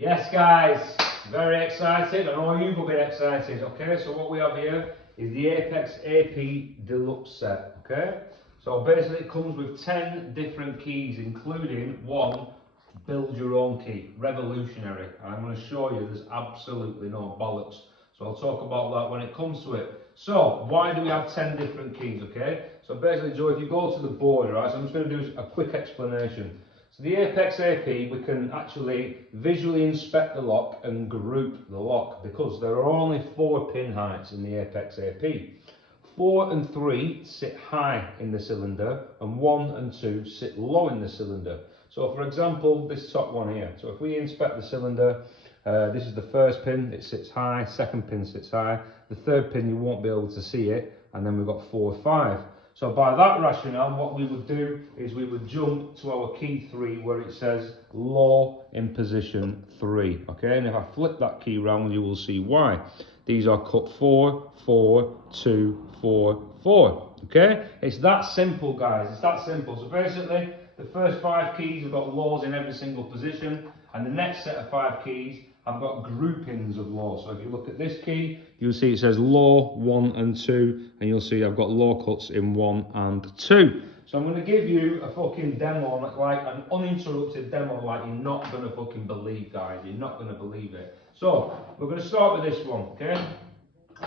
Yes guys, very excited. I know you will be excited. Okay, so what we have here is the APECS AP deluxe set. Okay, so basically it comes with 10 different keys, including one build your own key, revolutionary. And I'm going to show you there's absolutely no bollocks. So I'll talk about that when it comes to it. So why do we have 10 different keys? Okay, so basically Joe, if you go to the board, right, so I'm just going to do a quick explanation. So the APECS AP, we can actually visually inspect the lock and group the lock because there are only 4 pin heights in the APECS AP. 4 and 3 sit high in the cylinder and 1 and 2 sit low in the cylinder. So for example, this top one here. So if we inspect the cylinder, this is the first pin, it sits high, second pin sits high, the third pin you won't be able to see it, and then we've got 4 or 5. So by that rationale, what we would do is we would jump to our key 3 where it says low in position 3. Okay, and if I flip that key round, you will see why. These are cut 4, 4, 2, 4, 4. Okay, it's that simple, guys. It's that simple. So basically, the first 5 keys have got lows in every single position, and the next set of 5 keys I've got groupings of low. So if you look at this key, you'll see it says low 1 and 2, and you'll see I've got low cuts in 1 and 2. So I'm going to give you a fucking demo, like an uninterrupted demo, like you're not going to fucking believe, guys. You're not going to believe it. So we're going to start with this one, okay?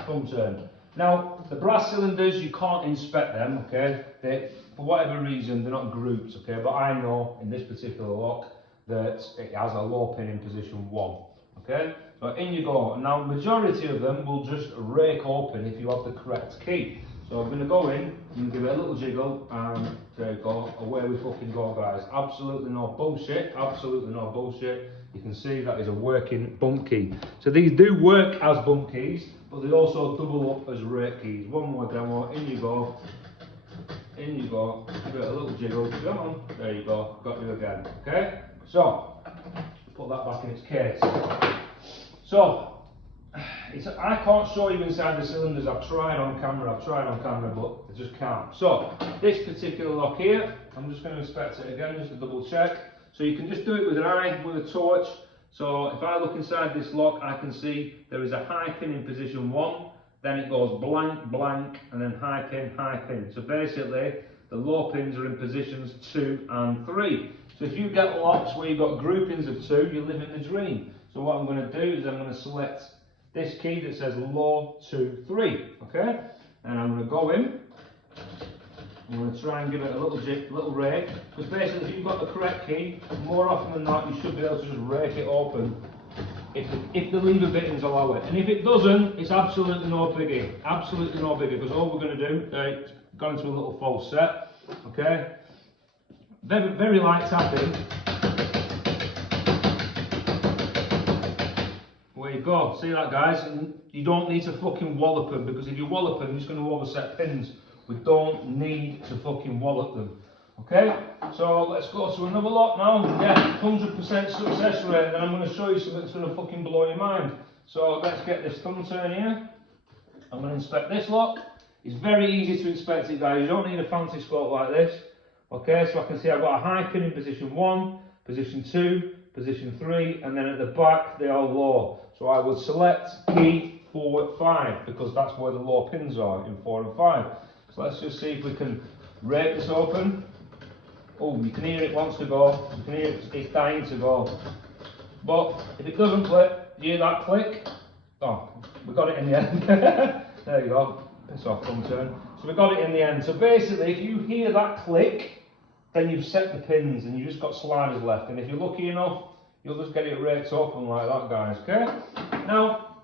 Thumb turn. Now the brass cylinders, you can't inspect them, okay? For whatever reason, they're not grouped, okay? But I know in this particular lock that it has a low pin in position 1. Okay, so in you go. And now majority of them will just rake open if you have the correct key. So I'm going to go in and give it a little jiggle, and there you go, away we fucking go, guys. Absolutely no bullshit, absolutely no bullshit. You can see that is a working bump key. So these do work as bump keys, but they also double up as rake keys. One more demo, in you go, in you go, give it a little jiggle, come on, there you go, got you again, okay? So, put that back in its case. So, I can't show you inside the cylinders. I've tried on camera, but I just can't. So, this particular lock here, I'm just going to inspect it again, just to double check. So you can just do it with an eye, with a torch. So if I look inside this lock, I can see there is a high pin in position 1, then it goes blank, blank, and then high pin, high pin. So basically, the low pins are in positions 2 and 3. So if you get locks where you've got groupings of 2, you're living the dream. So what I'm going to do is I'm going to select this key that says low 2, 3, okay? And I'm going to go in. I'm going to try and give it a little rake. Because basically if you've got the correct key, more often than not you should be able to just rake it open if the lever bittings allow it. And if it doesn't, it's absolutely no biggie. Absolutely no biggie. Because all we're going to do, it's gone into a little false set, okay? Very, very light tapping. There you go. See that, guys? And you don't need to fucking wallop them, because if you wallop them, you're just going to overset pins. We don't need to fucking wallop them. Okay? So let's go to another lock now. Yeah, 100% success rate. Then I'm going to show you something that's going to fucking blow your mind. So let's get this thumb turn here. I'm going to inspect this lock. It's very easy to inspect it, guys. You don't need a fancy scope like this. Okay, so I can see I've got a high pin in position 1, position 2, position 3, and then at the back they are low. So I would select key 4, 5, because that's where the low pins are, in 4 and 5. So let's just see if we can rake this open. Oh, you can hear it wants to go. You can hear it's dying to go. But if it doesn't click, do you hear that click? Oh, we got it in the end. There you go. Piss off, thumb turn. So we got it in the end. So basically, if you hear that click, then you've set the pins and you've just got sliders left. And if you're lucky enough, you'll just get it raked open like that, guys, okay? Now,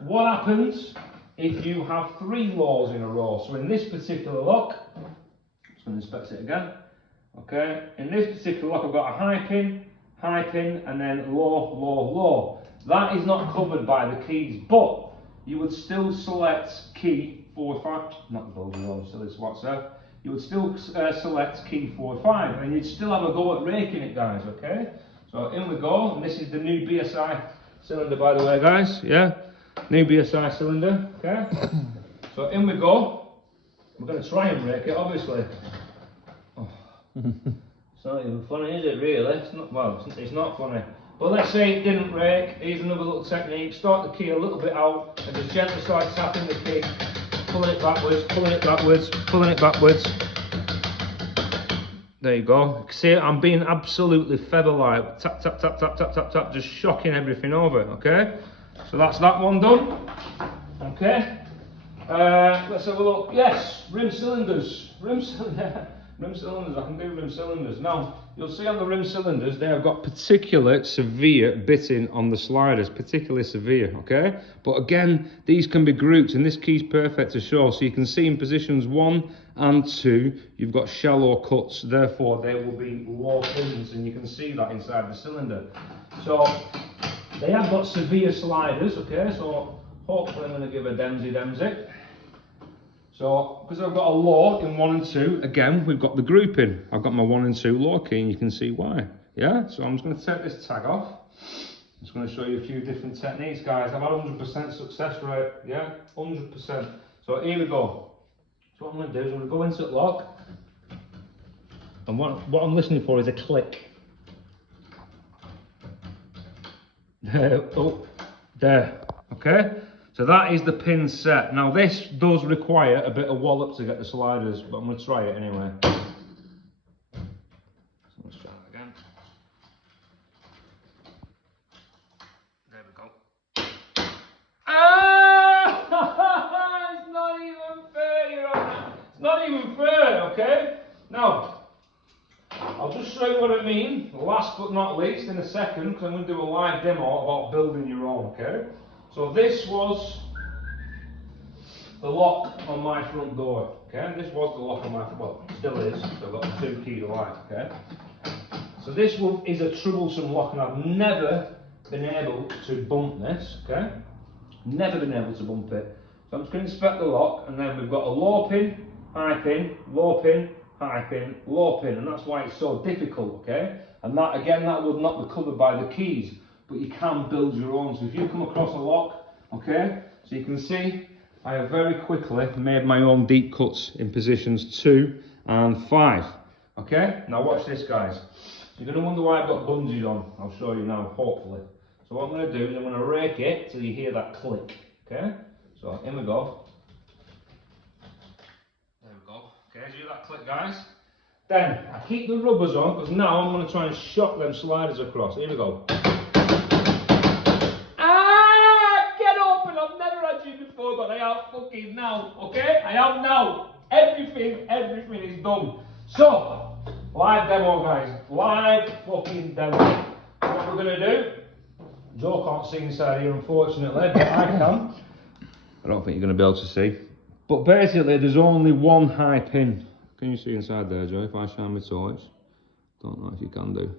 what happens if you have 3 lows in a row? So in this particular lock, I'm just going to inspect it again, okay? In this particular lock, I've got a high pin, and then low, low, low. That is not covered by the keys, but you would still select key 4, 5, not build your own silly swats there. You would still select key 4, 5, and you'd still have a go at raking it, guys, okay? So in we go, and this is the new BSI cylinder, by the way, guys, yeah? New BSI cylinder, okay? So in we go. We're going to try and rake it, obviously. Oh. It's not even funny, is it, really? It's not, well, it's not funny. But let's say it didn't rake. Here's another little technique. Start the key a little bit out and just gently start tapping the key, pulling it backwards, pulling it backwards, pulling it backwards. There you go. You can see I'm being absolutely feather-like. Tap, tap, tap, tap, tap, tap, tap, just shocking everything over, okay? So that's that one done. Okay. Let's have a look. Yes, rim cylinders. Rim cylinders. I can do rim cylinders. Now, you'll see on the rim cylinders, they have got particular severe bitting on the sliders, particularly severe, okay? But again, these can be grouped, and this key's perfect to show. So you can see in positions 1 and 2, you've got shallow cuts, therefore they will be low pins, and you can see that inside the cylinder. So, they have got severe sliders, okay? So, hopefully I'm going to give a demsy. So, because I've got a low in 1 and 2, again, we've got the grouping. I've got my 1 and 2 low key, and you can see why. Yeah, so I'm just going to take this tag off. I'm just going to show you a few different techniques, guys. I've had 100% success rate, yeah, 100%. So here we go. So what I'm going to do is I'm going to go into the lock, and what I'm listening for is a click. There, oh, there, okay? So that is the pin set. Now this does require a bit of wallop to get the sliders, but I'm going to try it anyway. So let's try it again. There we go. Ah! It's not even fair, Your Honour. It's not even fair, okay? Now, I'll just show you what I mean, last but not least, in a second, because I'm going to do a live demo about building your own, okay? So this was the lock on my front door, okay? This was the lock on my, well, it still is, so I've got the 2 key to light, okay? So this one is a troublesome lock, and I've never been able to bump this, okay? Never been able to bump it. So I'm just going to inspect the lock, and then we've got a low pin, high pin, low pin, high pin, low pin, and that's why it's so difficult, okay? And that, again, that would not be covered by the keys, but you can build your own. So if you come across a lock, okay, so you can see I have very quickly made my own deep cuts in positions 2 and 5, okay? Now watch this, guys. You're going to wonder why I've got bungees on. I'll show you now, hopefully. So what I'm going to do is I'm going to rake it till you hear that click, okay? So in we go. There we go. Okay, so you hear that click, guys? Then I keep the rubbers on, because now I'm going to try and shock them sliders across. Here we go. But I have fucking now, okay? I have now. Everything is done. So, live demo, guys. Live fucking demo. What we're gonna do, Joe can't see inside here, unfortunately, but I can. I don't think you're gonna be able to see. But basically, there's only one high pin. Can you see inside there, Joe, if I shine my torch? Don't know if you can do.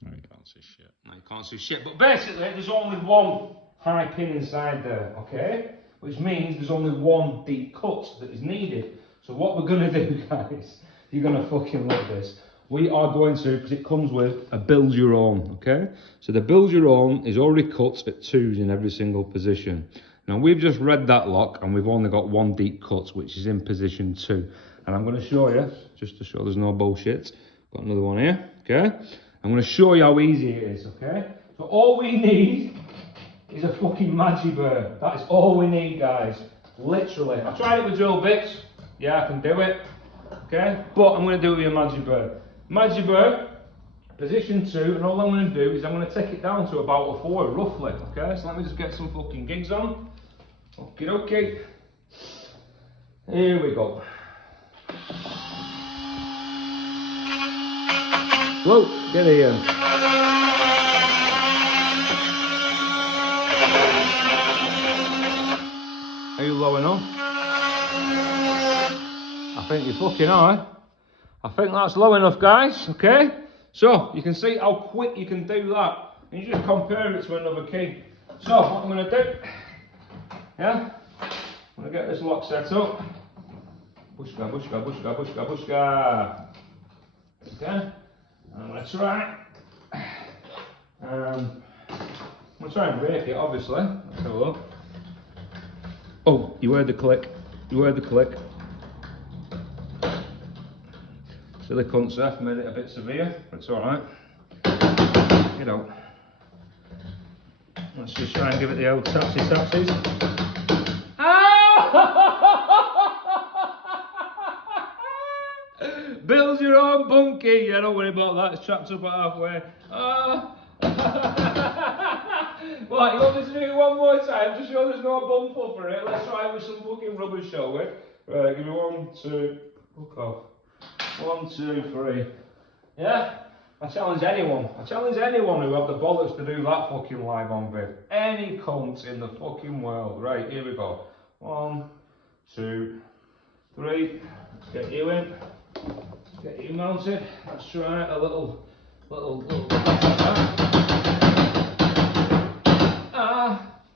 No, you can't see shit. No, you can't see shit. But basically, there's only one high pin inside there, okay? Which means there's only one deep cut that is needed. So what we're gonna do, guys, you're gonna fucking love this. We are going to, because it comes with a build your own, okay? So the build your own is already cut at 2s in every single position. Now we've just read that lock, and we've only got one deep cut, which is in position 2. And I'm gonna show you, just to show there's no bullshit. Got another one here, okay? I'm gonna show you how easy it is, okay? So all we need is a fucking magic burr. That is all we need, guys. Literally. I tried it with drill bits. Yeah, I can do it. Okay? But I'm going to do it with a magic burr. Magic burr, position 2, and all I'm going to do is I'm going to take it down to about a 4, roughly. Okay? So let me just get some fucking gigs on. Okie dokie. Here we go. Whoa, get here. Are you low enough? I think you're fucking high. I think that's low enough, guys, okay? So, you can see how quick you can do that. And you just compare it to another key. So, what I'm going to do, yeah? I'm going to get this lock set up. Bushka, bushka, bushka, bushka, bushka. Okay? I'm going to try. I'm going to try and rake it, obviously. Let's have a look. Oh, you heard the click. You heard the click. Silly cunt, Seth, made it a bit severe, but it's alright. You know. Let's just try and give it the old tapsies. Ah! Build your own bumpkey. Yeah, don't worry about that. It's trapped up at halfway. Ah! Right, you want me to do it one more time? Just so there's no bumper for it. Let's try it with some fucking rubbish, shall we? Right, give me 1, 2. Look off. 1, 2, 3. Yeah? I challenge anyone who have the bollocks to do that fucking live on vid. Any cunt in the fucking world. Right, here we go. 1, 2, 3. Let's get you in. Let's get you mounted. Let's try a little.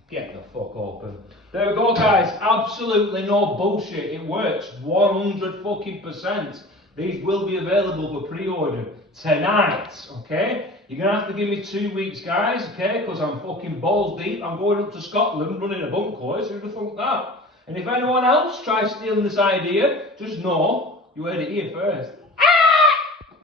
Get the fuck open. There we go, guys. Absolutely no bullshit. It works 100 fucking %. These will be available for pre-order tonight, okay? You're gonna have to give me 2 weeks, guys, okay? Because I'm fucking balls deep. I'm going up to Scotland running a bunk course. Who'd have thought that? And if anyone else tries stealing this idea, just know you heard it here first.